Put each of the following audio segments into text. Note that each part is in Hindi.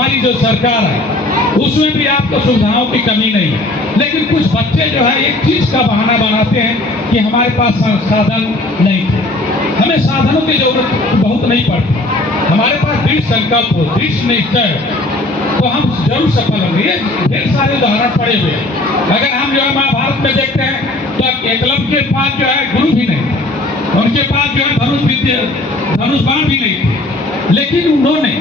हमारी जो सरकार है उसमें भी आपको सुविधाओं की कमी नहीं है, लेकिन कुछ बच्चे जो है एक चीज का बहाना बनाते हैं कि हमारे पास संसाधन नहीं थे। हमें साधनों की जरूरत बहुत नहीं पड़ती, हमारे पास दृढ़ संकल्प हो, दृढ़ निश्चय तो हम जरूर सफल होंगे। ये ढेर सारे उदाहरण पड़े हुए हैं। अगर हम जो है महाभारत में देखते हैं तो एकलव्य के पास जो है गुरु भी नहीं, उनके पास जो है धनुष बाण भी नहीं थे, लेकिन उन्होंने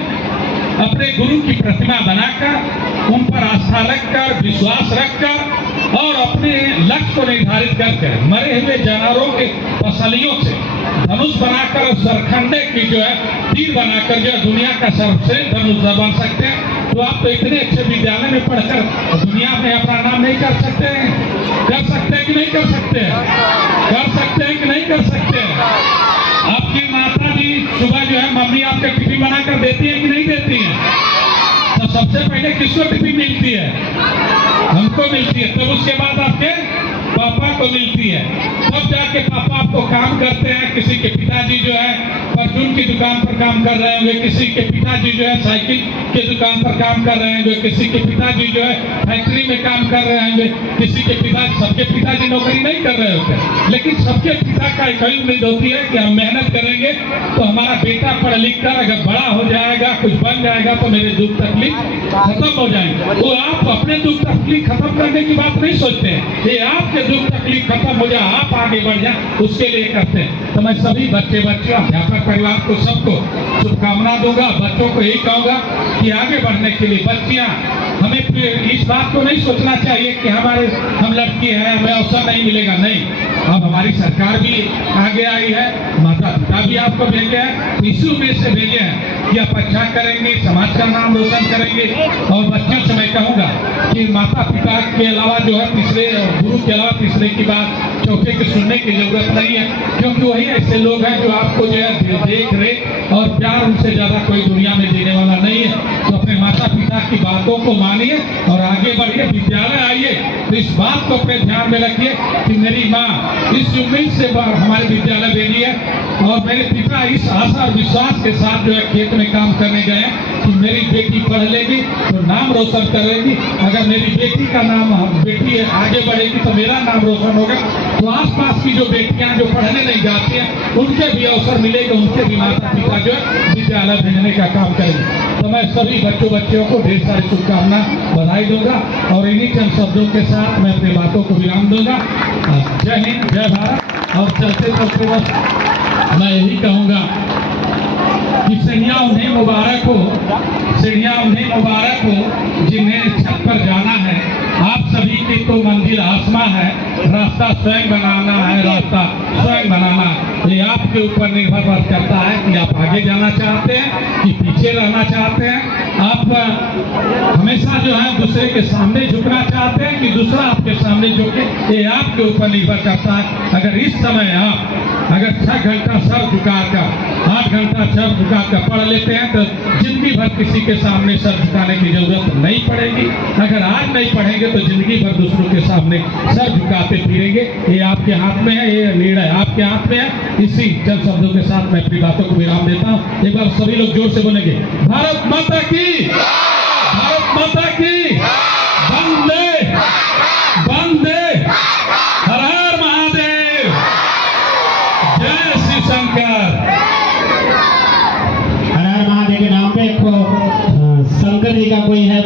अपने गुरु की प्रतिमा बनाकर उन पर आस्था रखकर, विश्वास रखकर और अपने लक्ष्य को निर्धारित करके मरे हुए जानवरों के पसलियों से धनुष बनाकर और सरखंडे की जो है तीर बनाकर जो है दुनिया का सर्वश्रेष्ठ धनुष बन सकते हैं। तो आप तो इतने अच्छे विद्यालय में पढ़कर दुनिया में अपना नाम नहीं कर सकते हैं? कर सकते हैं कि नहीं कर सकते हैं? कर सकते हैं कि नहीं कर सकते हैं? आपकी माता जी सुबह जो है मम्मी आपके टिफिन बनाकर देती है कि नहीं देती है? तो सबसे पहले किसको टिफिन मिलती है? हमको मिलती है। तब उसके बाद आपके पापा को मिलती है, तब जाके पापा आपको काम करते हैं। किसी के पिताजी जो है परचून की दुकान पर काम कर रहे होंगे, किसी के पिताजी जो है साइकिल के दुकान पर काम कर रहे होंगे, किसी के पिताजी जो है फैक्ट्री में काम कर रहे होंगे, किसी के पिताजी, सबके पिताजी नौकरी नहीं कर रहे होते, लेकिन सबके पिता का एक ही उम्मीद होती है कि हम मेहनत करेंगे तो हमारा बेटा पढ़ लिख कर अगर बड़ा हो जाएगा, कुछ बन जाएगा तो मेरे दुख तकलीफ खत्म हो जाएंगे। तो आप अपने दुख तकलीफ खत्म करने की बात नहीं सोचते हैं, ये आपके दुख तकलीफ खत्म हो जाए, आप आगे बढ़ जाए, उसके लिए करते हैं। तो मैं सभी बच्चे बच्चियों, अध्यापक परिवार को सबको शुभकामना दूंगा। बच्चों को यही कहूंगा कि आगे बढ़ने के लिए बच्चियां, हमें इस बात को नहीं सोचना चाहिए कि हम लड़की है, हमें अवसर नहीं मिलेगा। नहीं, अब हमारी सरकार भी आगे आई है, माता पिता भी आपको भेजे हैं, इसी उम्मीद से भेजे हैं कि आप अच्छा करेंगे, समाज का नाम रोशन करेंगे। और बच्चों से मैं कहूंगा कि माता पिता के अलावा जो है तीसरे, गुरु के अलावा तीसरे की बात, चौथे की सुनने की जरूरत नहीं है, क्योंकि वही ऐसे लोग हैं जो आपको जो है देख रेख और प्यार उनसे ज्यादा कोई दुनिया में देने वाला नहीं है। तो अपने माता पिता की बातों को मानिए और आगे बढ़िए। विद्यालय आइए तो इस बात को अपने ध्यान में रखिए कि मेरी माँ इस उम्मीद से हमारे विद्यालय भेजी है और मेरे पिता इस आशा और विश्वास के साथ जो है खेत में काम करने गए कि मेरी बेटी पढ़ लेगी तो नाम रोशन करेगी। अगर मेरी बेटी का नाम, बेटी आगे बढ़ेगी तो मेरा नाम रोशन होगा। तो आसपास की जो बेटियां जो पढ़ने नहीं जाती हैं उनके भी अवसर मिलेगा, उनके भी माता पिता जो है विद्यालय भेजने का काम करेंगे। तो मैं सभी बच्चों को ढेर सारी शुभकामना, बधाई दूंगा और इन्हीं चंद शब्दों के साथ मैं अपनी बातों को विराम दूंगा। जय हिंद, जय भारत। और चलते चलते बस मैं यही कहूँगा कि सीढ़ियाँ उन्हें मुबारक हो, सीढ़ियाँ उन्हें मुबारक हो जिन्हें छत पर जाना है। आप सभी की तो मंजिल आसमां है, रास्ता स्वयं बनाना है, रास्ता स्वयं बनाना। ये आपके ऊपर निर्भर करता है कि आप आगे जाना चाहते हैं कि पीछे रहना चाहते हैं। आप हमेशा जो है दूसरे के सामने झुकना चाहते हैं कि दूसरा आपके सामने झुके, ये आपके ऊपर निर्भर करता है। अगर इस समय आप 6 घंटा सर झुकाकर 8 घंटा सर झुकाकर पढ़ लेते हैं तो जिंदगी भर किसी के सामने सर झुकाने की जरूरत नहीं पड़ेगी। अगर आज नहीं पढ़ेंगे तो जिंदगी भर दूसरों के सामने सर झुकाते फिरेंगे। ये आपके हाथ में है, ये निर्णय आपके हाथ में है। इसी चंद शब्दों के साथ मैं अपनी बातों को विराम देता हूँ। एक बार सभी लोग जोर से बोलेंगे, भारत माता की, भारत माता की, वंदे वंदे, हर हर महादेव, जय श्री शंकर। हर हर महादेव के नाम पे शंकर जी का कोई है।